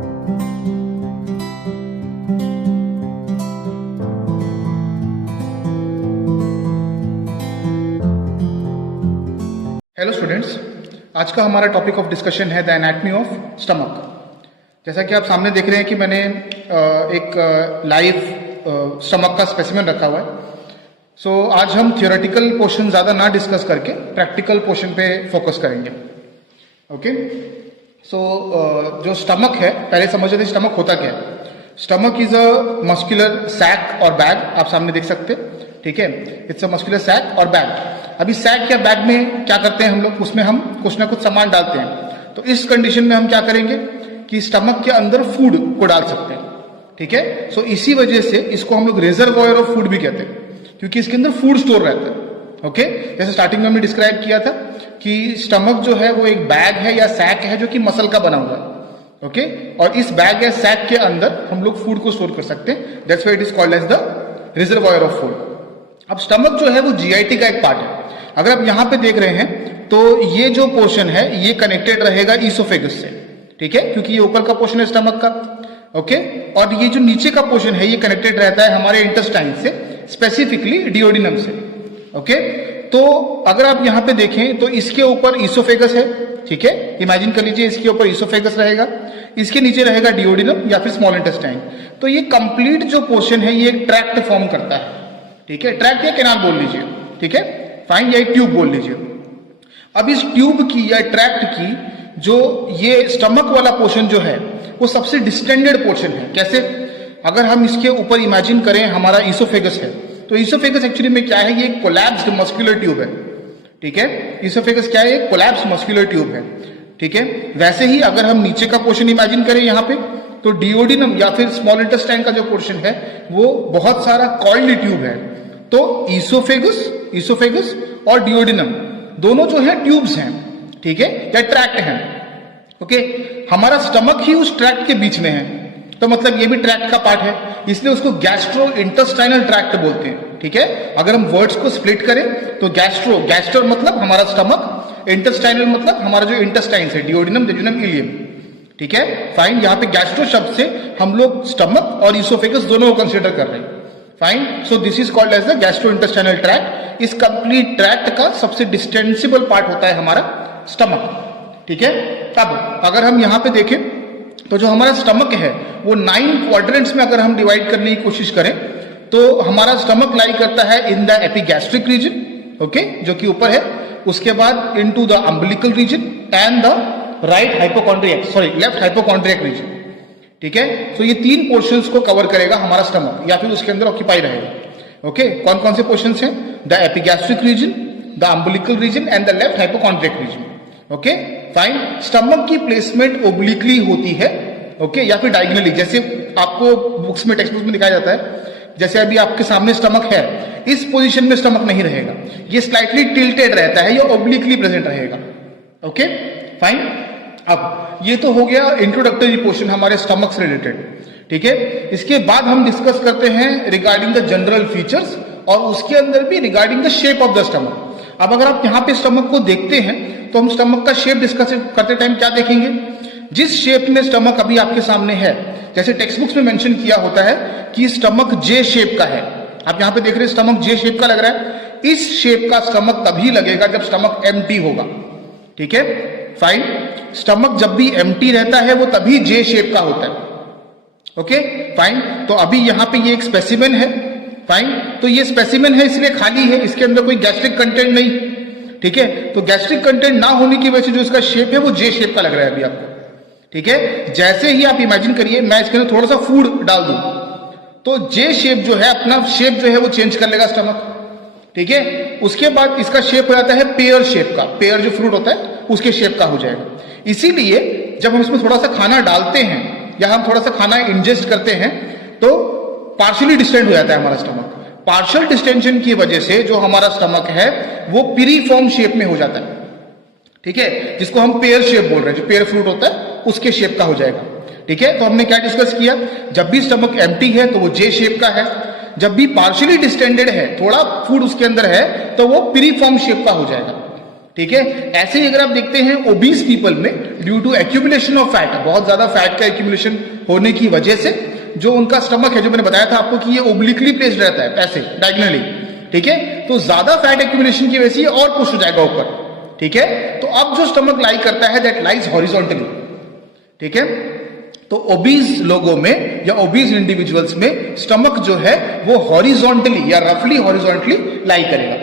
Hello students, आज का हमारा टॉपिक ऑफ डिस्कशन है द एनाटॉमी ऑफ स्टमक। जैसा कि आप सामने देख रहे हैं कि मैंने एक लाइव स्टमक का स्पेसिमेन रखा हुआ है। सो आज हम थियोरेटिकल पोर्शन ज़्यादा ना डिस्कस करके प्रैक्टिकल पोर्शन पे फोकस करेंगे। ओके, सो जो स्टमक है, पहले समझ लेते हैं स्टमक होता क्या है। Stomach is a muscular sac और बैग, आप सामने देख सकते हैं। ठीक है, इट्स अ मस्कुलर सैक और बैग। अभी सैक या बैग में क्या करते हैं हम लोग, उसमें हम कुछ ना कुछ सामान डालते हैं। तो इस कंडीशन में हम क्या करेंगे कि स्टमक के अंदर फूड को डाल सकते हैं। ठीक है, सो इसी वजह से इसको हम लोग रिजर्वॉयर ऑफ फूड भी कहते हैं, क्योंकि इसके अंदर फूड स्टोर रहता है। ओके, जैसे स्टार्टिंग में हमने डिस्क्राइब किया था कि स्टमक जो है वो एक बैग है या सैक है जो कि मसल का बना हुआ है। ओके, और इस बैग या सैक के अंदर हम लोग फूड को स्टोर कर सकते हैं। That's why it is called as the reservoir of food. अब स्टमक जो है वो जीआईटी का एक पार्ट है। अगर आप यहां पे देख रहे हैं तो ये जो पोर्शन है ये कनेक्टेड रहेगा ईसोफेगस से। ठीक है, क्योंकि ये ऊपर का पोर्शन है स्टमक का। ओके, और ये जो नीचे का पोर्शन है ये कनेक्टेड रहता है हमारे इंटेस्टाइन से, स्पेसिफिकली डिओडिनम से। ओके, तो अगर आप यहां पे देखें तो इसके ऊपर ईसोफेगस है। ठीक है, इमेजिन कर लीजिए इसके ऊपर ईसोफेगस रहेगा, इसके नीचे रहेगा डिओडिनम या फिर स्मॉल इंटेस्टाइन। तो ये कंप्लीट जो पोर्शन है ये एक ट्रैक्ट फॉर्म करता है। ठीक है, ट्रैक्ट या कैनाल बोल लीजिए। ठीक है, फाइन, या एक ट्यूब बोल लीजिए। अब इस ट्यूब की या ट्रैक्ट की जो ये स्टमक वाला पोर्शन जो है वो सबसे डिस्टेंडेड पोर्शन है। कैसे? अगर हम इसके ऊपर इमेजिन करें हमारा ईसोफेगस है, तो ईसोफेगस एक्चुअली में क्या है, ये एक कोलैप्स्ड मस्कुलर ट्यूब है। ठीक है, ईसोफेगस क्या है, एक कोलैप्स मस्कुलर ट्यूब है। ठीक है, वैसे ही अगर हम नीचे का पोर्शन इमेजिन करें यहां पे, तो डिओडिनम या फिर स्मॉल इंटेस्टाइन का जो पोर्शन है वो बहुत सारा कॉइल्ड ट्यूब है। तो ईसोफेगस और डिओडिनम दोनों जो है ट्यूब्स हैं। ठीक है, या ट्रैक्ट हैं। ओके, हमारा स्टमक ही उस ट्रैक्ट के बीच में है, तो मतलब ये भी ट्रैक्ट का पार्ट है, इसलिए उसको गैस्ट्रो इंटेस्टाइनल ट्रैक्ट बोलते हैं। ठीक है, अगर हम वर्ड्स को स्प्लिट करें तो गैस्ट्रो मतलब हमारा स्टमक, इंटेस्टाइनल मतलब हमारा जो इंटेस्टाइन्स है, डिओडिनम, जेजुनम, इलियम। ठीक है, फाइन, यहां पे गैस्ट्रो शब्द से हम लोग स्टमक और ईसोफेगस दोनों को कंसिडर कर रहे हैं। Fine, so this is called as the gastrointestinal tract. इस कंप्लीट ट्रैक्ट का सबसे डिस्टेंसिबल पार्ट होता है हमारा स्टमक। ठीक है, अब अगर हम यहां पे देखें तो जो हमारा स्टमक है वो 9 क्वाड्रेंट्स में अगर हम डिवाइड करने की कोशिश करें तो हमारा स्टमक लाई करता है in the epigastric region, okay, जो कि ऊपर है। उसके बाद into the umbilical region and the left hypochondriac region. ठीक है, सो ये 3 पोर्शंस को कवर करेगा हमारा स्टमक, या फिर उसके अंदर ऑक्यूपाई रहेगा। ओके, कौन कौन से पोर्शंस हैं? The epigastric region, the umbilical region and the left hypochondriac region. Okay, fine, stomach की प्लेसमेंट ओब्लिकली होती है, ओके, या फिर डायगोनली, जैसे आपको बुक्स में, टेक्स्ट बुक्स में दिखाया जाता है। जैसे अभी आपके सामने स्टमक है, इस पोजीशन में स्टमक नहीं रहेगा, ये स्लाइटली टिल्टेड रहता है, ये ओब्लिकली प्रेजेंट रहेगा। Okay, fine. अब ये तो हो गया इंट्रोडक्टरी पोर्शन हमारे स्टमक से रिलेटेड। ठीक है, इसके बाद हम डिस्कस करते हैं रिगार्डिंग द जनरल फीचर्स, और उसके अंदर भी regarding the shape of the stomach. अब अगर आप यहां पे स्टमक को देखते हैं तो हम स्टमक का शेप डिस्कस करते टाइम क्या देखेंगे, जिस शेप में स्टमक अभी आपके सामने है, जैसे टेक्स्ट बुक्स में मेंशन किया होता है कि स्टमक जे शेप का है। आप यहां पे देख रहे हैं स्टमक जे शेप का लग रहा है। इस शेप का स्टमक तभी लगेगा जब स्टमक एम्प्टी होगा। ठीक है, फाइन, स्टमक जब भी एम्प्टी रहता है वो तभी जे शेप का होता है। ओके, फाइन, तो अभी यहां पे ये एक स्पेसिमेन है। फाइन, तो ये स्पेसिमेन है इसलिए खाली है, इसके अंदर कोई गैस्ट्रिक कंटेंट नहीं। ठीक है, तो गैस्ट्रिक कंटेंट ना होने की वजह से जो इसका शेप है वो जे शेप का लग रहा है अभी आपको। ठीक है, जैसे ही आप इमेजिन करिए मैं इसके अंदर थोड़ा सा फूड डाल दूं तो जे शेप जो है, अपना शेप जो है वो चेंज कर लेगा स्टमक। ठीक है, उसके बाद इसका शेप हो जाता है पेयर शेप का, पेयर जो फ्रूट होता है उसके शेप का हो जाएगा। इसीलिए जब हम इसमें थोड़ा सा खाना डालते हैं या हम थोड़ा सा खाना इंजेस्ट करते हैं तो पार्शियली डिस्टेंड हो जाता है हमारा स्टमक। पार्शियल डिस्टेंशन की वजह से जो हमारा स्टमक है वो पिरीफॉर्म शेप में हो जाता है। ठीक है, जिसको हम पेयर शेप बोल रहे हैं, जो पेयर फ्रूट होता है उसके शेप का हो जाएगा। ठीक है, तो हमने क्या डिस्कस किया, जब भी स्टमक एम्प्टी है तो वो जे शेप का है, जब भी पार्शियली डिस्टेंडेड है, थोड़ा फूड उसके अंदर है, तो वो पिरीफॉर्म शेप का हो जाएगा। ठीक है। ऐसे ही अगर आप देखते हैं ओबीस पीपल में due to accumulation of fat, बहुत ज्यादा फैट का एक्यूमुलेशन होने की वजह से जो उनका स्टमक है, जो मैंने बताया था आपको कि ये ओब्लिकली प्लेस्ड रहता है ऐसे डायगोनली, ठीक है, तो ज्यादा फैट एक्यूमुलेशन की वजह से ये और पुश हो जाएगा ऊपर, ठीक है। तो अब जो स्टमक लाई करता है दैट लाइज हॉरिजॉन्टली, ठीक है। तो ओबीज लोगों में या ओबीज इंडिविजुअल्स में स्टमक जो है वो हॉरिजॉन्टली या रफली हॉरिजॉन्टली लाई करेगा,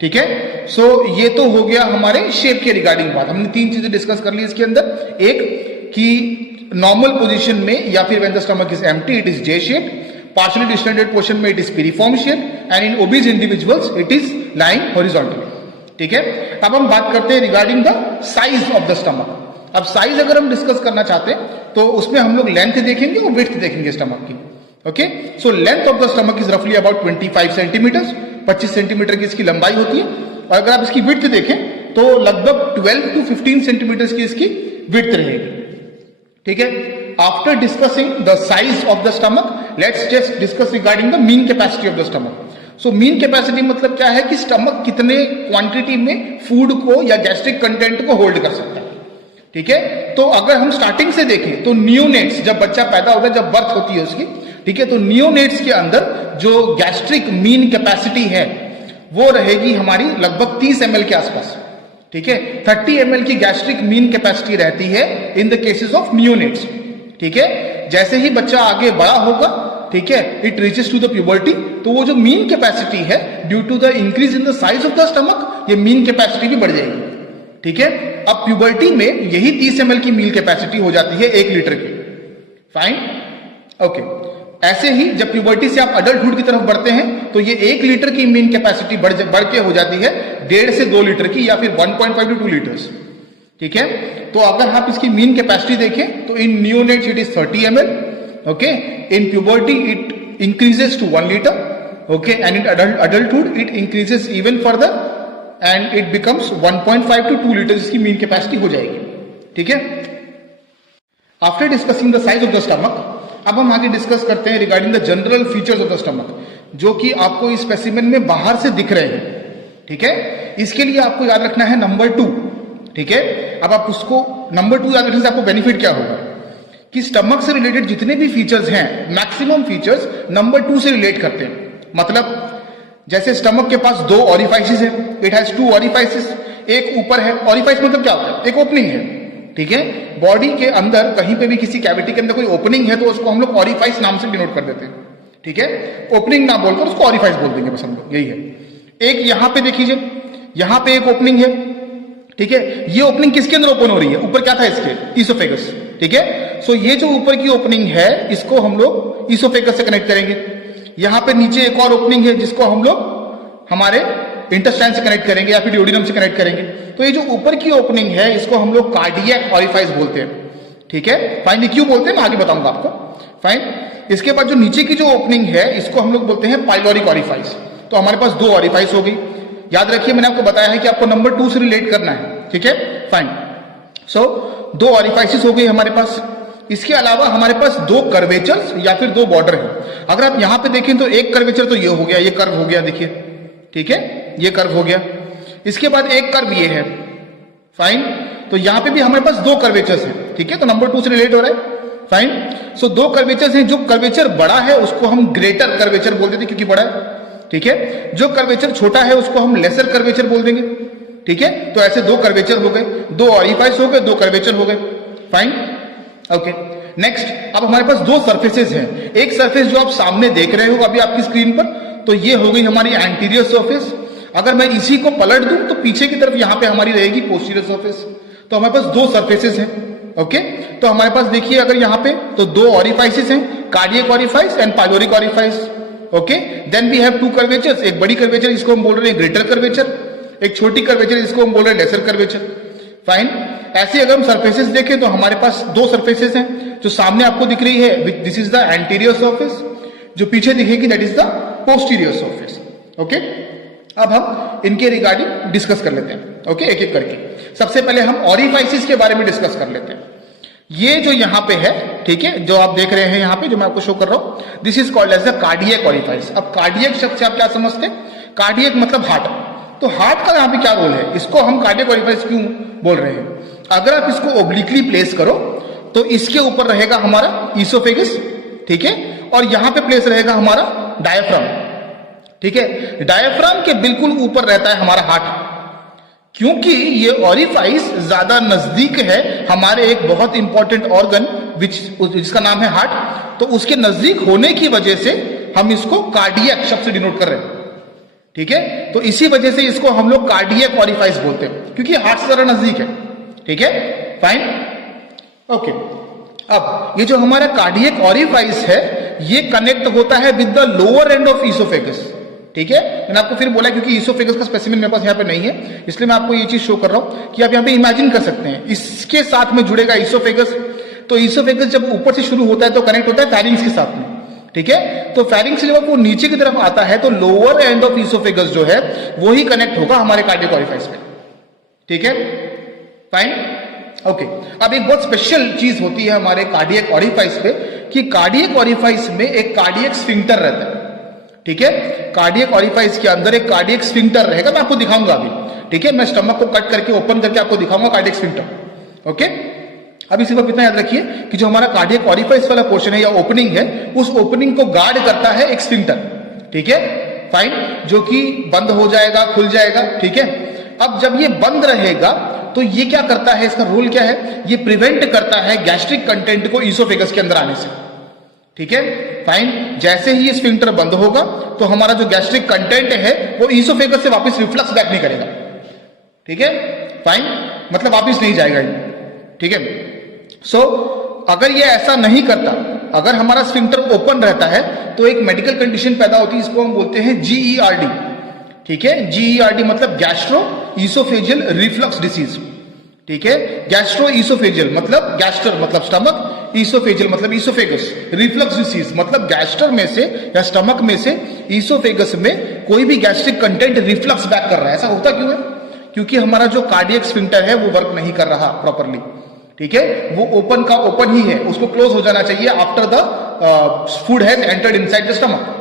ठीक है। सो ये तो हो गया हमारे शेप के रिगार्डिंग बात। हमने तीन चीजें डिस्कस कर ली इसके अंदर, एक कि नॉर्मल पोजीशन में या फिर when the stomach is empty it is J shape, partially distended portion में it is piriform shape and in obese individuals it is lying horizontally, ठीक है। अब हम बात करते हैं regarding the size of the stomach. अब साइज अगर हम डिस्कस करना चाहते हैं तो उसमें हम लोग लेंथ देखेंगे और विड्थ देखेंगे स्टमक की, okay. So length of the stomach is रफली अबाउट 25 सेंटीमीटर, 25 सेंटीमीटर की इसकी लंबाई होती है। और अगर आप इसकी विड्थ देखें तो लगभग 12 to 15 सेंटीमीटर की इसकी विड्थ रहेगी, ठीक है। After discussing the size of the stomach let's just discuss regarding the mean capacity of the stomach. So mean capacity मतलब क्या है कि स्टमक कितने क्वांटिटी में फूड को या गैस्ट्रिक कंटेंट को होल्ड कर सकता है, ठीक है। तो अगर हम स्टार्टिंग से देखें तो नियोनेट्स, जब बच्चा पैदा होता है, जब बर्थ होती है उसकी, ठीक है, तो नियोनेट्स के अंदर जो गैस्ट्रिक मीन कैपेसिटी है वो रहेगी हमारी लगभग 30 ml के आसपास, ठीक है। 30 ml की गैस्ट्रिक मीन कैपेसिटी रहती है in the cases of neonates, ठीक है। जैसे ही बच्चा आगे बड़ा होगा, ठीक है, it reaches to the puberty, तो वो जो मीन कैपेसिटी है due to the increase in the size of the stomach, ये मीन कैपेसिटी भी बढ़ जाएगी, ठीक है। अब प्यूबर्टी में यही 30 ml की मील कैपेसिटी हो जाती है 1 लीटर की, फाइन, ओके। ऐसे ही जब प्यूबर्टी से आप अडल्टहुड की तरफ बढ़ते हैं तो ये 1 लीटर की मीन कैपेसिटी बढ़ के हो जाती है 1.5 से 2 लीटर की, या फिर 1.5 to 2 लीटर्स, ठीक है। तो अगर आप इसकी मीन कैपेसिटी देखें तो in neonates it is 30 ml, okay, in puberty it increases to 1 litre, okay, and in adulthood it increases even further and it becomes 1.5 to 2 litre इसकी मीन कैपेसिटी हो जाएगी, ठीक है। After discussing the size of the stomach, अब हम आगे discuss करते हैं regarding the general features of the stomach, जो कि आपको इस स्पेसिमेन में बाहर से दिख रहे हैं, ठीक है। इसके लिए आपको याद रखना है नंबर 2, ठीक है। अब आप उसको नंबर 2 याद रखने से आपको बेनिफिट क्या होगा कि स्टमक से रिलेटेड जितने भी फीचर्स हैं, मैक्सिमम फीचर्स नंबर 2 से रिलेट करते हैं। मतलब जैसे स्टमक के पास 2 ऑरिफाइसेस है, इट हैज 2 ऑरिफाइसेस, एक ऊपर है। ऑरिफाइस मतलब क्या होता है? एक ओपनिंग है, ठीक है। बॉडी के अंदर कहीं पे भी किसी कैविटी के अंदर कोई ओपनिंग है तो उसको हम लोग ऑरिफाइस नाम से डिनोट कर देते हैं, ठीक है। ओपनिंग ना बोलकर उसको ऑरिफाइस बोल देंगे बस हम लोग, यही है। एक यहां पे देखिए, यहां पे एक ओपनिंग है, ठीक है। ये ओपनिंग किसके अंदर ओपन हो रही है? ऊपर क्या था इसके? ईसोफेगस, ठीक है। सो ये जो ऊपर की ओपनिंग है इसको हम लोग ईसोफेगस से कनेक्ट करेंगे। यहां पे नीचे एक और ओपनिंग है जिसको हम लोग हमारे इंटेस्टाइन से कनेक्ट करेंगे या फिर ड्यूडिनम से कनेक्ट करेंगे। तो ये जो ऊपर की ओपनिंग है इसको हम लोग कार्डियक ऑरिफाइस बोलते हैं, ठीक है। फाइन, क्यों बोलते हैं मैं आगे बताऊंगा आपको, फाइन। इसके बाद जो नीचे की जो ओपनिंग है इसको हम लोग बोलते हैं पाइलोरिक ऑरिफाइस। तो हमारे पास 2 ऑरिफाइस हो गई। याद रखिए मैंने आपको बताया है कि आपको नंबर 2 से रिलेट करना है, ठीक है, फाइन। सो 2 ऑरिफाइसेस हो गई हमारे पास। इसके अलावा हमारे पास 2 कर्वेचर्स या फिर 2 बॉर्डर है। अगर आप यहां पे देखें तो एक कर्वेचर तो ये हो गया, ये कर्व हो गया, देखिए, ठीक है, ये कर्व हो गया। इसके बाद एक कर्व ये है, फाइन। तो यहां पे भी हमारे पास 2 कर्वेचर्स हैं, ठीक है। तो नंबर 2 से रिलेट हो रहा है, फाइन। सो 2 कर्वेचर्स हैं। जो कर्वेचर बड़ा है उसको हम ग्रेटर कर्वेचर बोल देते हैं क्योंकि बड़ा है, ठीक है। जो कर्वेचर छोटा है उसको हम लेसर कर्वेचर बोल देंगे, ठीक है। तो ऐसे 2 कर्वेचर हो गए, 2 ऑरिफाइस हो गए, 2 कर्वेचर हो गए, फाइन, ओके। नेक्स्ट, अब हमारे पास 2 सर्फेसेस हैं। एक सर्फेस जो आप सामने देख रहे हो अभी आपकी स्क्रीन पर, तो ये हो गई हमारी एंटीरियर सर्फेस। अगर मैं इसी को पलट दूं तो पीछे की तरफ यहां पे हमारी रहेगी पोस्टीरियर सर्फेस। तो हमारे पास 2 सर्फेसेस हैं, ओके। तो हमारे पास देखिए अगर यहां पे तो 2 ऑरिफाइसेस हैं, cardiac orifice and pyloric orifice, okay. Then we have 2 curvatures, एक बड़ी कर्वेचर इसको हम बोल रहे हैं ग्रेटर कर्वेचर, एक छोटी कर्वेचर इसको हम बोल रहे हैं लेसर कर्वेचर, फाइन। ऐसे अगर हम सर्फेसेस देखें तो हमारे पास 2 सर्फेसेस हैं। जो सामने आपको दिख रही है this is the anterior surface, जो पीछे दिखेगी that is the posterior surface, okay. अब हम इनके रिगार्डिंग डिस्कस कर लेते हैं, ओके, एक एक करके। सबसे पहले हम ऑरिफाइसिस के बारे में डिस्कस कर लेते हैं। ये जो यहां पे है, ठीक है, जो आप देख रहे हैं यहां पे, जो मैं आपको शो कर रहा हूं, this is called as the cardiac orifice. अब कार्डियक शब्द से आप क्या समझते हैं? कार्डियक मतलब हार्ट, तो हार्ट का यहाँ पे क्या रोल है, इसको हम कार्डियक ओरिफाइस क्यों बोल रहे हैं? अगर आप इसको ओब्लिकली प्लेस करो तो इसके ऊपर रहेगा हमारा ईसोफेगस, ठीक है, और यहां पे प्लेस रहेगा हमारा डायफ्राम, ठीक है। डायफ्राम के बिल्कुल ऊपर रहता है हमारा हार्ट, क्योंकि ये ओरिफाइस ज्यादा नजदीक है हमारे एक बहुत इंपॉर्टेंट ऑर्गन जिसका नाम है हार्ट, तो उसके नजदीक होने की वजह से हम इसको कार्डियक शब्द से डिनोट कर रहे हैं, ठीक है। तो इसी वजह से इसको हम लोग कार्डियक ओरिफाइस बोलते हैं, क्योंकि हार्ट से ज्यादा नजदीक है, ठीक है, फाइन, ओके। अब ये जो हमारा कार्डियक ओरिफाइस है ये कनेक्ट होता है with the lower end of oesophagus, ठीक है। मैंने आपको फिर बोला क्योंकि ईसोफेगस का स्पेसिमेन मेरे पास यहाँ पे नहीं है, इसलिए मैं आपको ये चीज शो कर रहा हूं कि आप यहाँ पे इमेजिन कर सकते हैं इसके साथ में जुड़ेगा ईसोफेगस। तो ईसोफेगस जब ऊपर से शुरू होता है तो कनेक्ट होता है फैरिंग्स के साथ में, ठीक है। तो फैरिंग्स जब वो नीचे की तरफ आता है तो लोअर एंड ऑफ ईसोफेगस जो है वो ही कनेक्ट होगा हमारे कार्डियक ओरिफाइस में, ठीक है, फाइन, ओके। अब एक बहुत स्पेशल चीज होती है हमारे कार्डियक ओरिफाइस पे कि कार्डियक ओरिफाइस में एक कार्डियक स्फिंक्टर रहता है, ठीक है। कार्डियक ओरिफाइस के अंदर एक कार्डियक स्फिंक्टर रहेगा, मैं आपको दिखाऊंगा अभी, ठीक है। मैं स्टमक को कट करके ओपन करके आपको दिखाऊंगा कार्डियक स्फिंक्टर, ओके। अब इसी वक्त इतना याद रखिए कि जो हमारा कार्डियक ओरिफाइस वाला पोर्शन है या ओपनिंग है, उस ओपनिंग को गार्ड करता है एक स्फिंक्टर, ठीक है, फाइन, जो कि बंद हो जाएगा, खुल जाएगा, ठीक है। अब जब ये बंद रहेगा तो ये क्या करता है, इसका रोल क्या है, ये प्रिवेंट करता है गैस्ट्रिक कंटेंट को ईसोफेगस के अंदर आने से, ठीक है, फाइन। जैसे ही ये स्फिंक्टर बंद होगा तो हमारा जो गैस्ट्रिक कंटेंट है वो ईसोफेगस से वापस रिफ्लक्स बैक नहीं करेगा, ठीक है, फाइन, मतलब वापस नहीं जाएगा, ठीक है। सो अगर ये ऐसा नहीं करता, अगर हमारा स्फिंक्टर ओपन रहता है तो एक मेडिकल कंडीशन पैदा होती है, इसको हम बोलते हैं GERD, ठीक है। GERD मतलब गैस्ट्रो ईसोफेजियल रिफ्लक्स डिसीज, ठीक है। गैस्ट्रो ईसोफेजियल मतलब गैस्टर मतलब स्टमक, ईसोफेजियल मतलब ईसोफेगस, रिफ्लक्स डिसीज मतलब गैस्टर में से या स्टमक में से ईसोफेगस में कोई भी गैस्ट्रिक कंटेंट रिफ्लक्स बैक कर रहा है। ऐसा होता क्यों है? क्योंकि हमारा जो कार्डियक स्फिंक्टर है वो वर्क नहीं कर रहा प्रॉपरली, ठीक है। वो ओपन का ओपन ही है, उसको क्लोज हो जाना चाहिए after the food has entered inside the stomach.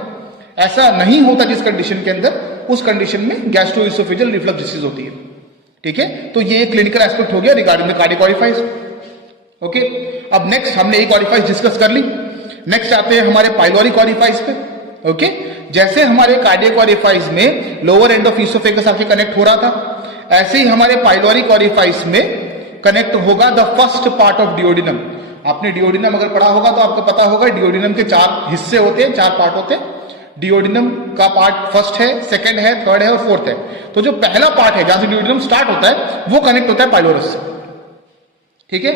ऐसा नहीं होता जिस कंडीशन के अंदर, उस कंडीशन में गैस्ट्रोइसोफेजियल रिफ्लक्स डिसीज होती है, ठीक है। तो ये क्लिनिकल एस्पेक्ट हो गया regarding the cardiac orifice, okay. अब नेक्स्ट हमने एक ओरिफाइस डिस्कस कर ली, नेक्स्ट आते हैं हमारे पाइलोरिक ओरिफाइस पे, ओके। जैसे हमारे कार्डियक ओरिफाइस में लोअर एंड ऑफ ईसोफेगस आके कनेक्ट हो रहा था, ऐसे ही हमारे पाइलोरिक ओरिफाइस में कनेक्ट होगा the first part of duodenum. आपने डिओडिनम अगर पढ़ा होगा तो आपको पता होगा डिओडिनम के 4 हिस्से होते हैं, 4 पार्ट होते हैं। डिओडिनम का पार्ट फर्स्ट है, सेकंड है, थर्ड है और फोर्थ है। तो जो पहला पार्ट है जहां से डिओडिनम स्टार्ट होता है वो कनेक्ट होता है पाइलोरस से, ठीक है,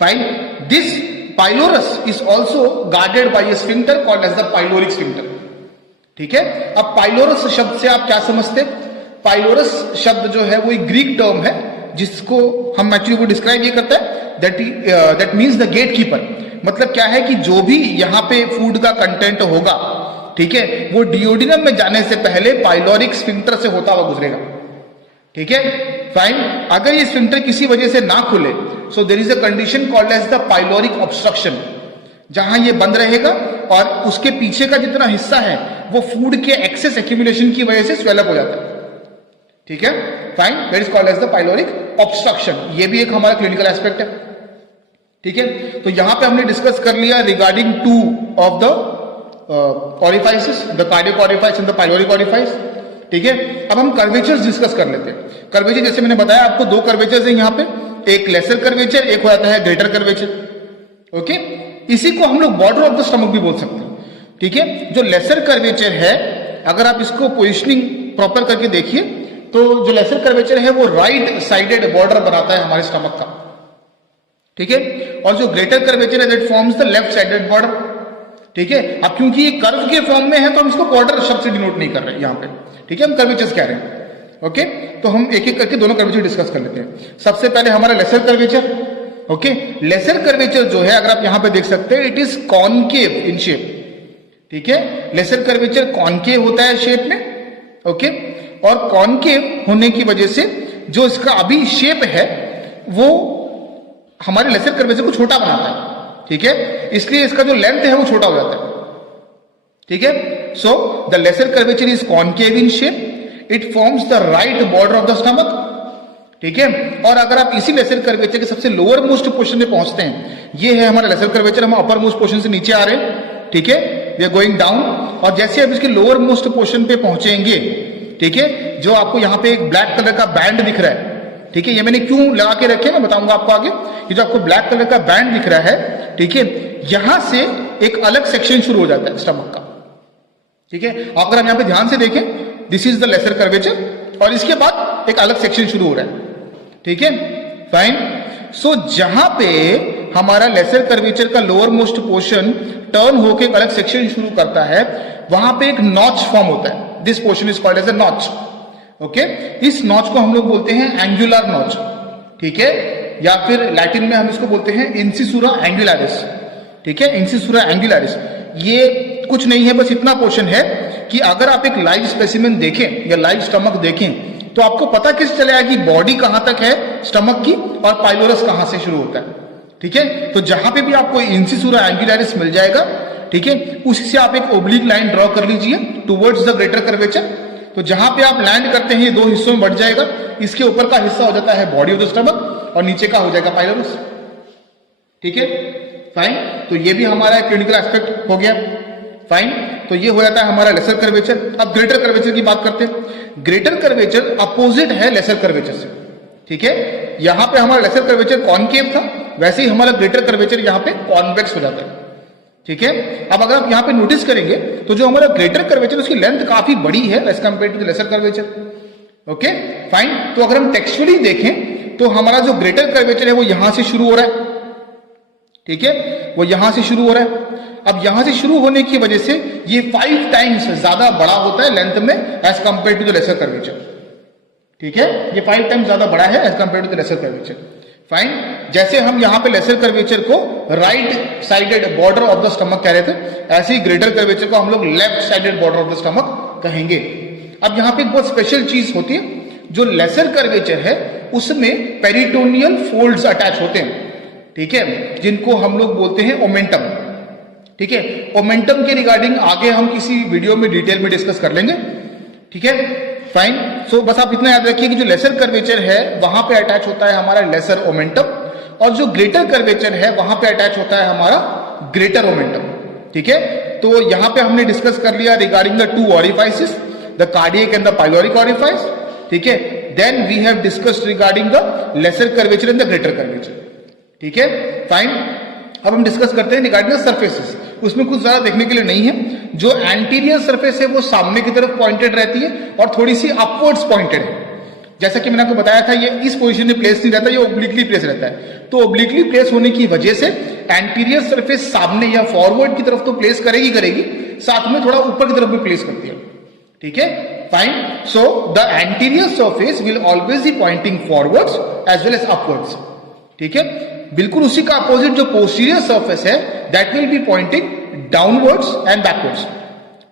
fine. This pylorus is also guarded by a sphincter called as the pyloric sphincter, ठीक है। अब पाइलोरस शब्द से आप क्या समझते? पाइलोरस शब्द जो है वो एक ग्रीक टर्म है जिसको हम एक्चुअली वो डिस्क्राइब ये करता है that means the gate keeper. मतलब क्या है कि जो भी यहां पे फूड का कंटेंट होगा, ठीक है, वो डिओडिनम में जाने से पहले पाइलोरिक स्फिंक्टर से होता हुआ गुजरेगा, ठीक है, फाइन। अगर ये स्फिंक्टर किसी वजह से ना खुले so there is a condition called as the pyloric obstruction, जहां ये बंद रहेगा और उसके पीछे का जितना हिस्सा है वो फूड के एक्सेस एक्यूमुलेशन की वजह से स्वेल अप हो जाता है, ठीक है, fine. That is called as the pyloric obstruction. ये भी एक हमारा क्लिनिकल एस्पेक्ट है, ठीक है। तो यहां पे हमने डिस्कस कर लिया regarding 2 of the orifices, the cardiac orifice and the pyloric orifice, ठीक है। अब हम कर्वेचर्स डिस्कस कर लेते हैं। कर्वेचर जैसे मैंने बताया आपको 2 कर्वेचर्स हैं यहाँ पे, एक लेसर कर्वेचर, एक हो जाता है ग्रेटर कर्वेचर, ओके। इसी को हम लोग बॉर्डर ऑफ द स्टमक भी बोल सकते हैं, ठीक है। जो लेसर कर्वेचर है, अगर आप इसको पोजिशनिंग प्रॉपर करके देखिए तो जो लेसर कर्वेचर है वो राइट साइडेड बॉर्डर बनाता है हमारे स्टमक का, ठीक है। और जो ग्रेटर कर्वेचर है that forms the left sided border, ठीक है। अब क्योंकि ये कर्व के फॉर्म में है तो हम इसको बॉर्डर शब्द से डिनोट नहीं कर रहे हैं यहाँ पे, ठीक है, हम कर्वेचर्स कह रहे हैं, ओके। तो हम एक एक करके दोनों कर्वेचर डिस्कस कर लेते हैं। सबसे पहले हमारा laser curvature, okay. Lesser curvature जो है अगर आप यहां पे देख सकते हैं it is concave in shape, ठीक है। लेसर कर्वेचर कॉनकेव होता है शेप में, ओके। और कॉनकेव होने की वजह से जो इसका अभी शेप है वो हमारे लेसर कर्वेचर को छोटा बनाता है, ठीक है। इसलिए इसका जो लेंथ है वो छोटा हो जाता है, ठीक है। So the lesser curvature is concave in shape it forms the right border of the stomach, ठीक है। और अगर आप इसी लेसर कर्वेचर के सबसे लोअर मोस्ट पोर्शन में पहुंचते हैं, ये है हमारा लेसर कर्वेचर, हम अपर मोस्ट पोर्शन से नीचे आ रहे हैं, ठीक है, वी आर गोइंग डाउन। और जैसे आप इसके लोअर मोस्ट पोर्शन पे पहुंचेंगे, ठीक है, जो आपको यहाँ पे एक ब्लैक कलर का बैंड दिख रहा है, ठीक है, ये मैंने क्यों लगा के रखे मैं बताऊंगा आपको आगे। ये जो आपको ब्लैक कलर का बैंड दिख रहा है, ठीक है, यहां से एक अलग सेक्शन शुरू हो जाता है स्टमक का, ठीक है। अगर हम यहाँ पे ध्यान से देखें, this is the lesser curvature, और इसके बाद एक अलग सेक्शन शुरू हो रहा है, ठीक है, फाइन। सो जहां पे हमारा लेसर कर्वेचर का लोअर मोस्ट पोर्शन टर्न होकर एक अलग सेक्शन शुरू करता है, वहां पे एक नॉच फॉर्म होता है, this portion is called as a notch, okay. इस नॉच को हम लोग बोलते हैं एंगुलर नॉच, ठीक है, या फिर लैटिन में हम इसको बोलते हैं इंसिसुरा एंगुलरिस, ठीक है, इंसिसुरा एंगुलरिस। ये कुछ नहीं है, बस इतना पोर्शन है कि अगर आप एक लाइव स्पेसिमेन देखें या लाइव स्टमक देखें तो आपको पता किस चलेगा कि बॉडी कहां तक है स्टमक की और पाइलोरस कहां से शुरू होता है, ठीक है। तो जहां पे भी आपको इंसिसुरा एंगुलरिस मिल जाएगा, ठीक है, उसी से आप एक ओब्लिक लाइन ड्रॉ कर लीजिए टुवर्ड्स द ग्रेटर कर्वेचर। तो जहां पे आप लैंड करते हैं ये दो हिस्सों में बढ़ जाएगा, इसके ऊपर का हिस्सा हो जाता है बॉडी ऑफ द स्टमक और नीचे का हो जाएगा पाइलोरस, ठीक है, फाइन। तो ये भी हमारा क्लिनिकल एस्पेक्ट हो गया, फाइन। तो ये हो जाता है हमारा लेसर कर्वेचर। अब ग्रेटर कर्वेचर की बात करते हैं। ग्रेटर कर्वेचर अपोजिट है लेसर कर्वेचर से, ठीक है। यहां पे हमारा लेसर कर्वेचर कॉनकेव था, वैसे ही हमारा ग्रेटर कर्वेचर यहां पे कॉन्वेक्स हो जाता है, ठीक है। अब अगर आप यहां पे नोटिस करेंगे तो जो हमारा ग्रेटर कर्वेचर उसकी लेंथ काफी बड़ी है as compare to the lesser curvature, okay, fine. तो अगर हम टेक्सचुअली देखें तो हमारा जो ग्रेटर कर्वेचर है वो यहां से शुरू हो रहा है, ठीक है, वो यहां से शुरू हो रहा है। अब यहां से शुरू होने की वजह से ये 5 टाइम्स ज्यादा बड़ा होता है लेंथ में as compare to the lesser curvature, ठीक है, ये 5 टाइम्स ज्यादा बड़ा है as compare to the lesser curvature, fine. जैसे हम यहां पे लेसर कर्वेचर को right sided border of the stomach कह रहे थे, ऐसे ही ग्रेटर कर्वेचर को हम लोग left sided border of the stomach कहेंगे। अब यहां पे एक बहुत स्पेशल चीज होती है, जो लेसर कर्वेचर है उसमें पेरिटोनियल फोल्ड्स अटैच होते हैं, ठीक है, जिनको हम लोग बोलते हैं ओमेंटम, ठीक है। ओमेंटम के रिगार्डिंग आगे हम किसी वीडियो में डिटेल में डिस्कस कर लेंगे, ठीक है, फाइन। सो बस आप इतना याद रखिए कि जो लेसर कर्वेचर है वहां पे अटैच होता है हमारा लेसर ओमेंटम, और जो ग्रेटर कर्वेचर है वहां पे अटैच होता है हमारा ग्रेटर ओमेंटम, ठीक है। तो यहां पे हमने डिस्कस कर लिया regarding the 2 orifices, the cardiac and the pyloric orifice, ठीक है। Then we have discussed regarding the lesser curvature and the greater curvature, ठीक है, फाइन। अब हम डिस्कस करते हैं रिगार्डिंग सरफेसेस। उसमें कुछ ज्यादा देखने के लिए नहीं है। जो एंटीरियर सरफेस है वो सामने की तरफ पॉइंटेड रहती है और थोड़ी सी अपवर्ड्स पॉइंटेड है। जैसा कि मैंने आपको बताया था, ये इस पोजीशन में प्लेस नहीं रहता, ये ओब्लिकली प्लेस रहता है। तो ओब्लिकली प्लेस होने की वजह से एंटीरियर सरफेस सामने या फॉरवर्ड की तरफ तो प्लेस करेगी, साथ में थोड़ा ऊपर की तरफ भी प्लेस करती है, ठीक है, fine. So the anterior surface will always be pointing forwards as well as upwards, ठीक है। बिल्कुल उसी का अपोजिट जो पोस्टीरियर सरफेस है that will be pointing downwards and backwards,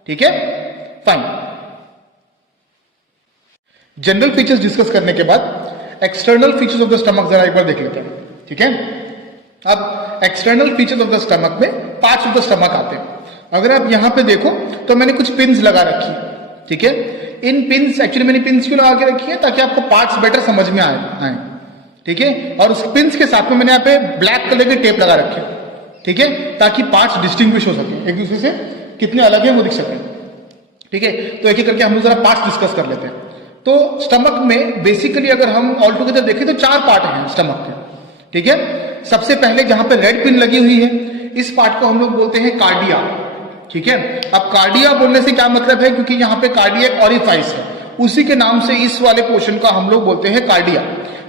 ठीक है, फाइन। जनरल फीचर्स डिस्कस करने के बाद external features of the stomach जरा एक बार देख लेते हैं, ठीक है। अब external features of the stomach में पार्ट्स ऑफ द स्टमक आते हैं। अगर आप यहां पे देखो तो मैंने कुछ पिन्स लगा रखी, ठीक है। इन पिन्स, एक्चुअली मैंने पिन्स क्यों लगा के रखी है, ताकि आपको पार्ट्स बेटर समझ में आए, ठीक है। और उस पिन्स के साथ में मैंने यहाँ पे ब्लैक कलर के टेप लगा रखे, ठीक है, ताकि पार्ट्स डिस्टिंग्विश हो सके, एक दूसरे से कितने अलग है वो दिख सके, ठीक है। तो एक एक करके हम लोग जरा पार्ट्स डिस्कस कर लेते हैं। तो स्टमक में बेसिकली अगर हम ऑल टुगेदर देखें तो 4 पार्ट हैं स्टमक के, ठीक है। सबसे पहले जहां पे रेड पिन लगी हुई है, इस पार्ट को हम लोग बोलते हैं कार्डिया, ठीक है। अब कार्डिया बोलने से क्या मतलब है, क्योंकि यहाँ पे कार्डियक ऑरिफाइस है, उसी के नाम से इस वाले पोर्शन का हम लोग बोलते हैं कार्डिया।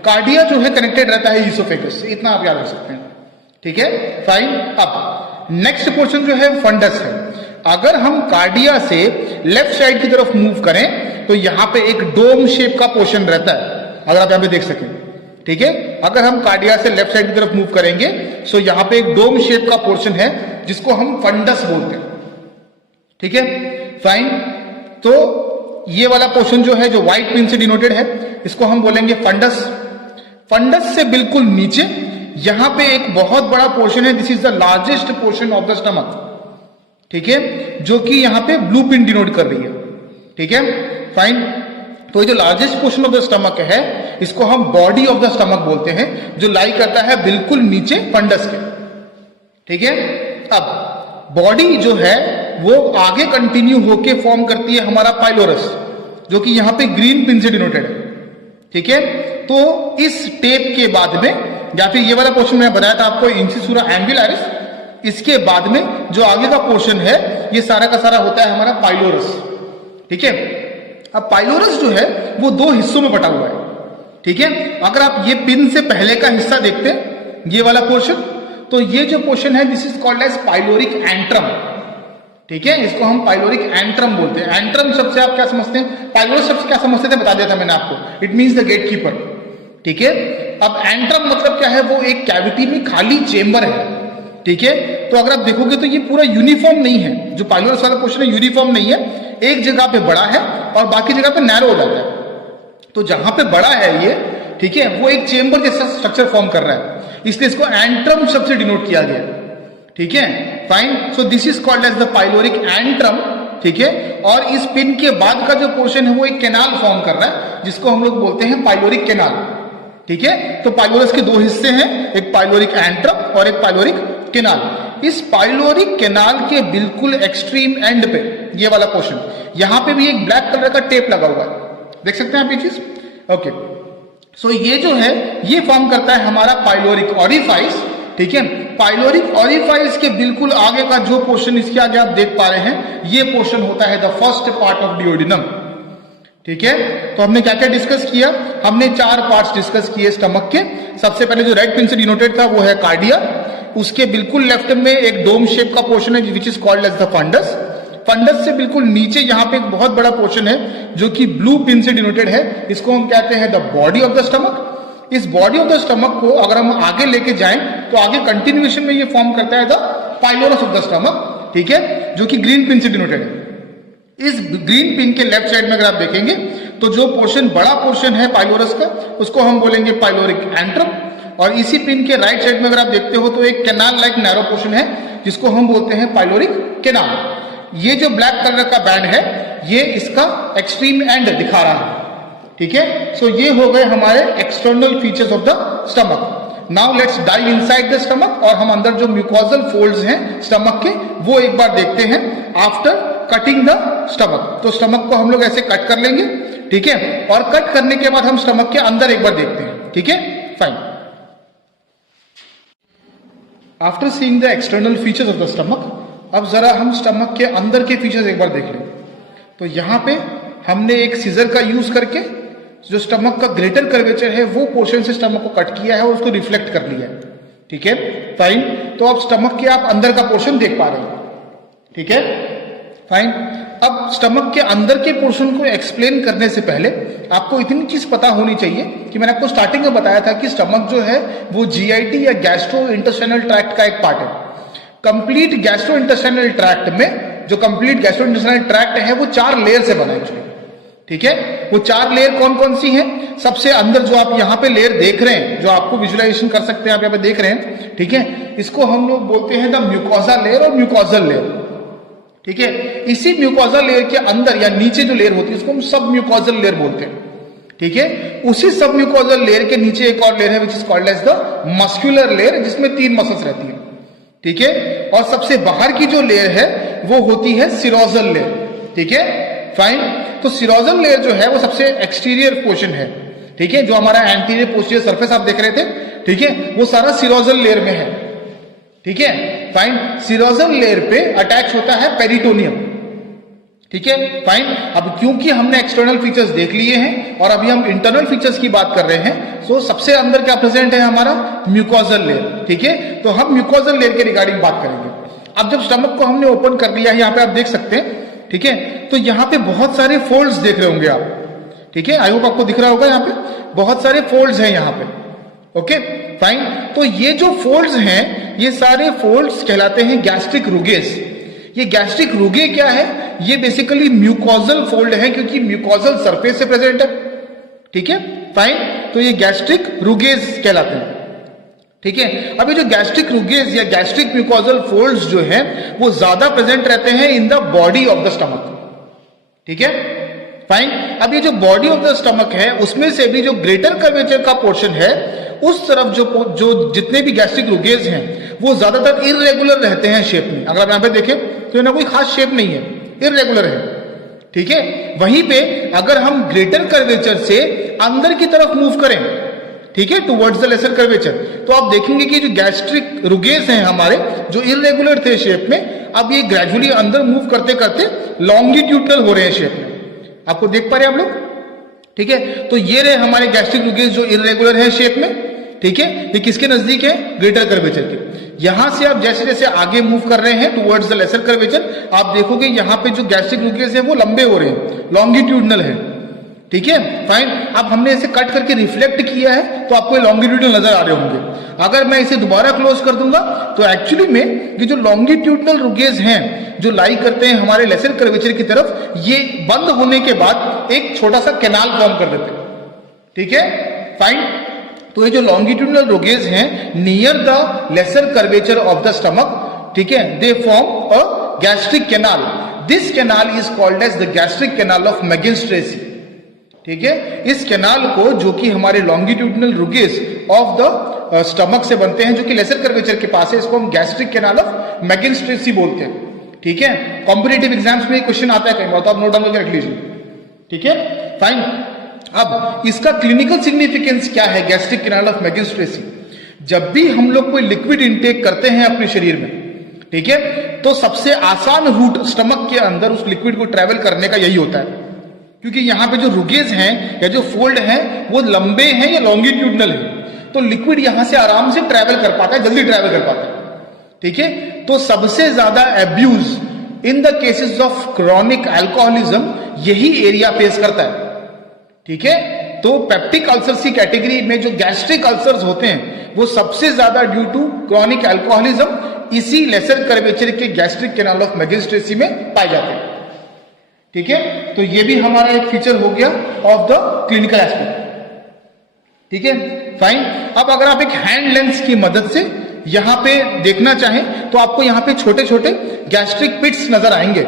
कार्डिया जो है कनेक्टेड रहता है ईसोफेगस से, इतना आप याद रख सकते हैं, ठीक है, फाइन। अब नेक्स्ट पोर्शन जो है फंडस है। अगर हम कार्डिया से लेफ्ट साइड की तरफ मूव करें तो यहां पे एक डोम शेप का पोर्शन रहता है, अगर आप यहां पे देख सकें, ठीक है। अगर हम कार्डिया से लेफ्ट साइड की तरफ मूव करेंगे तो यहां पे एक डोम शेप का पोर्शन है जिसको हम फंडस बोलते हैं, ठीक है, फाइन। तो ये वाला पोर्शन जो है, जो व्हाइट पिन से डिनोटेड है, इसको हम बोलेंगे फंडस। फंडस से बिल्कुल नीचे यहां पे एक बहुत बड़ा पोर्शन है, this is the largest portion of the stomach, ठीक है, जो कि यहां पे ब्लू पिन डिनोट कर रही है, ठीक है, फाइन। तो ये जो largest portion of the stomach है इसको हम बॉडी ऑफ द स्टमक बोलते हैं, जो लाई करता है बिल्कुल नीचे फंडस के। ठीक है, अब बॉडी जो है वो आगे कंटिन्यू होके फॉर्म करती है हमारा पाइलोरस, जो कि यहां पे ग्रीन पिन से डिनोटेड है। ठीक है, तो इस टेप के बाद में या फिर ये वाला पोर्शन मैंने बताया था आपको इंसिसुरा एंगुलरिस, इसके बाद में जो आगे का पोर्शन है ये सारा का सारा होता है हमारा पाइलोरस। ठीक है, अब पाइलोरस जो है वो दो हिस्सों में बटा हुआ है। ठीक है, अगर आप ये पिन से पहले का हिस्सा देखते हैं ये वाला पोर्शन, तो ये जो पोर्शन है this is called as pyloric antrum. ठीक है, इसको हम पाइलोरिक एंट्रम बोलते हैं। एंट्रम शब्द से आप क्या समझते हैं, पाइलोरस शब्द से क्या समझते थे बता दिया था मैंने आपको, इट मीन्स द गेटकीपर। ठीक है, अब एंट्रम मतलब क्या है, वो एक कैविटी में खाली चेंबर है। ठीक है, तो अगर आप देखोगे तो ये पूरा यूनिफॉर्म नहीं है, जो पाइलोरस वाला पोर्शन है यूनिफॉर्म नहीं है, एक जगह पे बड़ा है और बाकी जगह पे नैरो हो जाता है। तो जहां पे बड़ा है ये, ठीक है, वो एक चेंबर जैसा स्ट्रक्चर फॉर्म कर रहा है, इसलिए इसको एंट्रम शब्द से डिनोट किया गया। ठीक है, fine, so this is called as the pyloric antrum. ठीक है, और इस पिन के बाद का जो पोर्शन है वो एक कैनाल फॉर्म कर रहा है, जिसको हम लोग बोलते हैं पाइलोरिक कैनाल। ठीक है, तो पाइलोरस के दो हिस्से हैं, एक पाइलोरिक एंट्रम और एक पाइलोरिक कैनाल। इस पाइलोरिक कैनाल के बिल्कुल एक्सट्रीम एंड पे ये वाला पोर्शन, यहां पे भी एक ब्लैक कलर का टेप लगा हुआ है, देख सकते हैं आप ये चीज। ओके, सो ये जो है ये फॉर्म करता है हमारा पाइलोरिक ऑरिफाइस। ठीक है, पाइलोरिक ऑरिफाइस के बिल्कुल आगे का जो पोर्शन इसके आगे आप देख पा रहे हैं, ये पोर्शन होता है the first part of duodenum. ठीक है, तो हमने क्या क्या डिस्कस किया, हमने 4 पार्ट्स डिस्कस किए स्टमक के। सबसे पहले जो रेड पिन से डिनोटेड था वो है कार्डिया, उसके बिल्कुल लेफ्ट में एक डोम शेप का पोर्शन है which is called as the fundus. Fundus से बिल्कुल नीचे यहां पे एक बहुत बड़ा पोर्शन है जो कि ब्लू पिन से डिनोटेड है, इसको हम कहते हैं the body of the stomach. इस बॉडी ऑफ द स्टमक को अगर हम आगे लेके जाएं तो आगे कंटिन्यूएशन में ये फॉर्म करता है the pylorus of the stomach. ठीक है, जो कि ग्रीन पिन से डिनोटेड है। इस ग्रीन पिन के लेफ्ट साइड में अगर आप देखेंगे तो जो पोर्शन बड़ा पोर्शन है पाइलोरस का उसको हम बोलेंगे पाइलोरिक एंट्रम, और इसी पिन के राइट साइड में अगर आप देखते हो तो एक कैनाल लाइक नैरो पोर्शन है जिसको हम बोलते हैं पाइलोरिक कैनाल। ये जो ब्लैक कलर का बैंड है ये इसका एक्सट्रीम एंड दिखा रहा है। ठीक है, सो ये हो गए हमारे external features of the stomach. Now let's dive inside the stomach, और हम अंदर जो म्यूकोजल फोल्ड्स हैं स्टमक के वो एक बार देखते हैं आफ्टर कटिंग द स्टमक। तो स्टमक को हम लोग ऐसे कट कर लेंगे। ठीक है, और कट करने के बाद हम स्टमक के अंदर एक बार देखते हैं। ठीक है, fine. After seeing the external features of the stomach, अब जरा हम स्टमक के अंदर के फीचर्स एक बार देख लें। तो यहां पे हमने एक सीजर का यूज करके जो स्टमक का ग्रेटर कर्वेचर है वो पोर्शन से स्टमक को कट किया है और उसको रिफ्लेक्ट कर लिया है। ठीक है, फाइन। तो अब स्टमक के आप अंदर का पोर्शन देख पा रहे हैं। ठीक है, फाइन। अब स्टमक के अंदर के पोर्शन को एक्सप्लेन करने से पहले आपको इतनी चीज पता होनी चाहिए कि मैंने आपको स्टार्टिंग में बताया था कि स्टमक जो है वो जीआईटी या गैस्ट्रो इंटेस्टाइनल ट्रैक्ट का एक पार्ट है। कंप्लीट गैस्ट्रो इंटेस्टाइनल ट्रैक्ट में जो कंप्लीट गैस्ट्रो इंटेस्टाइनल ट्रैक्ट है वो 4 लेयर से बना है। ठीक है, वो 4 लेयर कौन कौन सी हैं? सबसे अंदर जो आप यहाँ पे लेयर देख रहे हैं, जो आपको विजुअलाइजेशन कर सकते हैं, आप यहाँ पे देख रहे हैं। ठीक है, इसको हम लोग बोलते हैं द म्यूकोजा लेयर और म्यूकोजल लेयर। ठीक है, इसी म्यूकोजा लेयर के अंदर या नीचे जो लेयर होती है उसको हम सब म्यूकोजल लेयर बोलते हैं। ठीक है, उसी सब म्यूकोजल लेयर के नीचे एक और लेयर है which is called as the muscular layer, जिसमें 3 मसल्स रहती है। ठीक है, और सबसे बाहर की जो लेयर है वो होती है सिरोजल लेयर। ठीक है, फाइन। तो सिरोजल लेयर जो है वो सबसे एक्सटीरियर पोर्शन है। ठीक है, जो हमारा एंटीरियर पोस्टीरियर सरफेस आप देख रहे थे, ठीक है, वो सारा सिरोजल लेयर में है। ठीक है, फाइन। सिरोजल लेयर पे अटैच होता है पेरिटोनियम। ठीक है, फाइन। अब क्योंकि हमने एक्सटर्नल फीचर्स देख लिए हैं और अभी हम इंटरनल फीचर्स की बात कर रहे हैं, सो सबसे अंदर क्या प्रेजेंट है हमारा म्यूकोजल लेयर। ठीक है, तो हम म्यूकोजल लेयर के रिगार्डिंग बात करेंगे। अब जब स्टमक को हमने ओपन कर लिया है, यहाँ पे आप देख सकते हैं। ठीक है, तो यहाँ पे बहुत सारे फोल्ड्स देख रहे होंगे आप। ठीक है, आई होप आपको दिख रहा होगा, यहाँ पे बहुत सारे फोल्ड्स हैं यहाँ पे। Okay, fine. तो ये जो फोल्ड्स हैं ये सारे फोल्ड्स कहलाते हैं गैस्ट्रिक रुगेस। ये गैस्ट्रिक रुगे क्या है? ये बेसिकली म्यूकोजल फोल्ड है, क्योंकि म्यूकोजल सरफेस से प्रेजेंट है। ठीक है, फाइन। तो ये गैस्ट्रिक रुगेस कहलाते हैं। ठीक है, अब ये जो गैस्ट्रिक रुगेस या गैस्ट्रिक म्यूकोजल फोल्ड्स जो है वो ज्यादा प्रेजेंट रहते हैं in the body of the stomach. ठीक है, फाइन। अब ये जो बॉडी ऑफ द स्टमक है उसमें से भी जो ग्रेटर कर्वेचर का पोर्शन है उस तरफ जो जितने भी गैस्ट्रिक रुगेज हैं वो ज्यादातर इररेगुलर रहते हैं शेप में। अगर आप यहां पे देखें तो ना कोई खास शेप नहीं है, इररेगुलर है, ठीक है। वहीं पे अगर हम ग्रेटर कर्वेचर से अंदर की तरफ मूव करें, ठीक है, टुवर्ड्स द लेसर कर्वेचर, तो आप देखेंगे कि जो गैस्ट्रिक रुगेज हैं हमारे जो इररेगुलर थे शेप में, अब ये ग्रेजुअली अंदर मूव करते करते लॉन्गिट्यूडनल हो रहे हैं शेप में। आपको देख पा रहे हैं आप लोग, ठीक है। तो ये रहे हमारे गैस्ट्रिक रुगेज जो इररेगुलर है शेप में, ठीक है। ये किसके नजदीक है? ग्रेटर कर्वेचर के। यहां से आप जैसे जैसे आगे मूव कर रहे हैं टुवर्ड्स द लेसर कर्वेचर, आप देखोगे यहां पे जो गैस्ट्रिक रुगेज है वो लंबे हो रहे हैं, लॉन्गिट्यूडनल है, ठीक है, फाइन। अब हमने इसे कट करके रिफ्लेक्ट किया है तो आपको लॉन्गिट्यूडनल नजर आ रहे होंगे। अगर मैं इसे दोबारा क्लोज कर दूंगा तो एक्चुअली में ये जो लॉन्गिट्यूडनल रुगेज हैं जो लाई करते हैं हमारे लेसर कर्वेचर की तरफ, ये बंद होने के बाद एक छोटा सा कैनाल फॉर्म कर देते हैं, ठीक है, फाइन। तो ये जो लॉन्गिट्यूडनल रुगेज हैं near the lesser curvature of the stomach, ठीक है, they form a gastric canal. This canal is called as the gastric canal of Magenstrasse, ठीक है। इस कैनाल को जो कि हमारे longitudinal rugae of the stomach से बनते हैं जो कि लेसर कर्वेचर के पास है, इसको हम गैस्ट्रिक कैनाल ऑफ मैगिन्स ट्रेसी बोलते हैं, ठीक है। कॉम्पिटिटिव एग्जाम्स में क्वेश्चन आता है कई बार, तो आप नोट डाउन करके रख लीजिए, ठीक है, फाइन। अब इसका क्लिनिकल सिग्निफिकेंस क्या है गैस्ट्रिक कैनाल ऑफ मैगिन्स ट्रेसी? जब भी हम लोग कोई लिक्विड इंटेक करते हैं अपने शरीर में, ठीक है, तो सबसे आसान रूट स्टमक के अंदर उस लिक्विड को ट्रेवल करने का यही होता है, क्योंकि यहां पे जो रुगेज हैं या जो फोल्ड हैं वो लंबे हैं या लॉन्गिट्यूडनल है, तो लिक्विड यहां से आराम से ट्रेवल कर पाता है, जल्दी ट्रेवल कर पाता है, ठीक है। तो सबसे ज्यादा abuse in the cases of chronic alcoholism यही एरिया फेस करता है, ठीक है। तो पेप्टिक अल्सर्स की कैटेगरी में जो गैस्ट्रिक अल्सर्स होते हैं वो सबसे ज्यादा ड्यू टू क्रॉनिक अल्कोहलिज्म इसी लेसर कर्वेचर के गैस्ट्रिक कैनाल ऑफ मैगिन्स ट्रेसी में पाए जाते हैं, ठीक है। तो ये भी हमारा एक फीचर हो गया ऑफ द क्लिनिकल एस्पेक्ट, ठीक है, फाइन। अब अगर आप एक हैंड लेंस की मदद से यहां पे देखना चाहें तो आपको यहां पे छोटे छोटे गैस्ट्रिक पिट्स नजर आएंगे,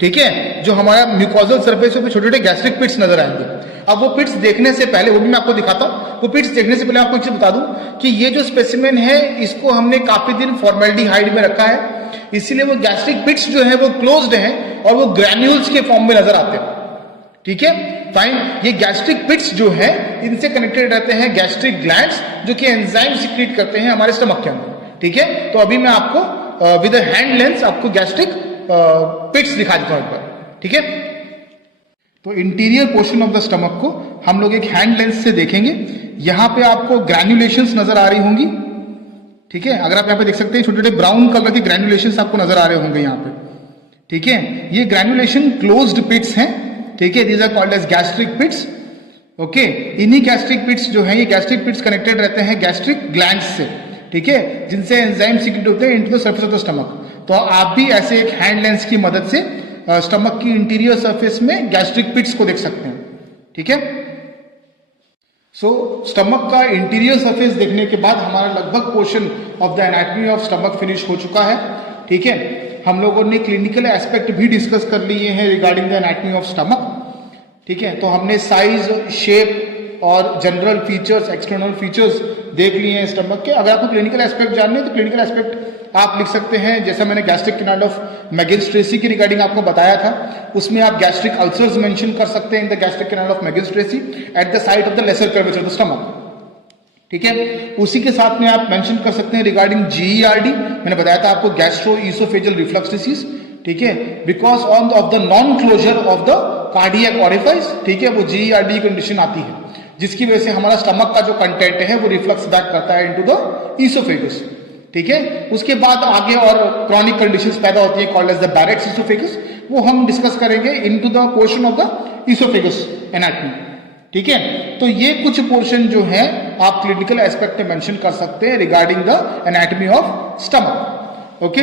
ठीक है, जो हमारा म्यूकोजल सरफेस पे छोटे छोटे गैस्ट्रिक पिट्स नजर आएंगे। अब वो पिट्स देखने से पहले, वो भी मैं आपको दिखाता हूं, वो पिट्स देखने से पहले आपको एक चीज बता दूं कि ये जो स्पेसिमेन है इसको हमने काफी दिन फॉर्मेल्डिहाइड में रखा है, इसीलिए वो गैस्ट्रिक पिट्स जो है वो क्लोज्ड है और वो ग्रैन्यूल्स के फॉर्म में नजर आते हैं, ठीक है, फाइन। ये गैस्ट्रिक पिट्स जो है इनसे कनेक्टेड रहते हैं गैस्ट्रिक ग्लैंड्स जो कि एंजाइम सीक्रेट करते हैं हमारे स्टमक के अंदर, ठीक है। तो अभी मैं आपको विद हैंड लेंस आपको गैस्ट्रिक पिट्स दिखा देता हूं एक बार, ठीक है। तो interior portion of the stomach को हम लोग एक हैंड लेंस से देखेंगे। यहां पे आपको ग्रैन्युलेशंस नजर आ रही होंगी, ठीक है। अगर आप यहां पे देख सकते हैं छोटे छोटे ब्राउन कलर के ग्रैन्युलेशंस आपको नजर आ रहे होंगे यहां पे, ठीक है। ये ग्रैन्युलेशन क्लोज्ड पिट्स हैं, ठीक है, these are called as gastric pits, okay. इन्हीं गैस्ट्रिक पिट्स जो है ये गैस्ट्रिक पिट्स कनेक्टेड रहते हैं गैस्ट्रिक ग्लैंड्स से, ठीक है, जिनसे एंजाइम सीक्रेट होते हैं into the surface of the stomach. तो आप भी ऐसे एक हैंड लेंस की मदद से स्टमक की इंटीरियर सरफेस में गैस्ट्रिक पिट्स को देख सकते हैं, ठीक है। सो स्टमक का इंटीरियर सरफेस देखने के बाद हमारा लगभग portion of the anatomy of stomach finish हो चुका है, ठीक है। हम लोगों ने क्लिनिकल एस्पेक्ट भी डिस्कस कर लिए हैं regarding the anatomy of stomach, ठीक है। तो हमने साइज, शेप और जनरल फीचर्स, एक्सटर्नल फीचर्स देख लिए हैं स्टमक के। अगर आपको क्लिनिकल एस्पेक्ट जानने हैं तो क्लिनिकल एस्पेक्ट आप लिख सकते हैं, जैसा मैंने गैस्ट्रिक कैनाल ऑफ मैगिन्स ट्रेसी की रिगार्डिंग आपको बताया था, उसमें आप गैस्ट्रिक अल्सर्स मेंशन कर सकते हैं in the gastric canal of Magenstrasse at the site of the lesser curvature of the stomach, ठीक है। उसी के साथ में आप मेंशन कर सकते हैं रिगार्डिंग GERD, मैंने बताया था आपको गैस्ट्रो ईसोफेजियल रिफ्लक्स डिसीज, ठीक है, because of the non closure of the cardiac orifice, ठीक है, वो GERD कंडीशन आती है जिसकी वजह से हमारा स्टमक का जो कंटेंट है वो रिफ्लक्स बैक करता है इनटू द ईसोफेगस, ठीक है। उसके बाद आगे और क्रॉनिक कंडीशंस पैदा होती है called as the Barrett's oesophagus, वो हम डिस्कस करेंगे into the portion of the oesophagus anatomy, ठीक है। तो ये कुछ पोर्शन जो है आप क्लिनिकल एस्पेक्ट में मेंशन कर सकते हैं regarding the anatomy of stomach, okay.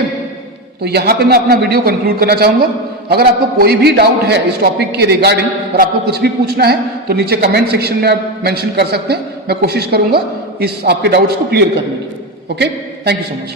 तो यहां पे मैं अपना वीडियो कंक्लूड करना चाहूंगा। अगर आपको कोई भी डाउट है इस टॉपिक के रिगार्डिंग और आपको कुछ भी पूछना है तो नीचे कमेंट सेक्शन में आप मेंशन कर सकते हैं, मैं कोशिश करूंगा इस आपके डाउट्स को क्लियर करने की, okay. Thank you so much.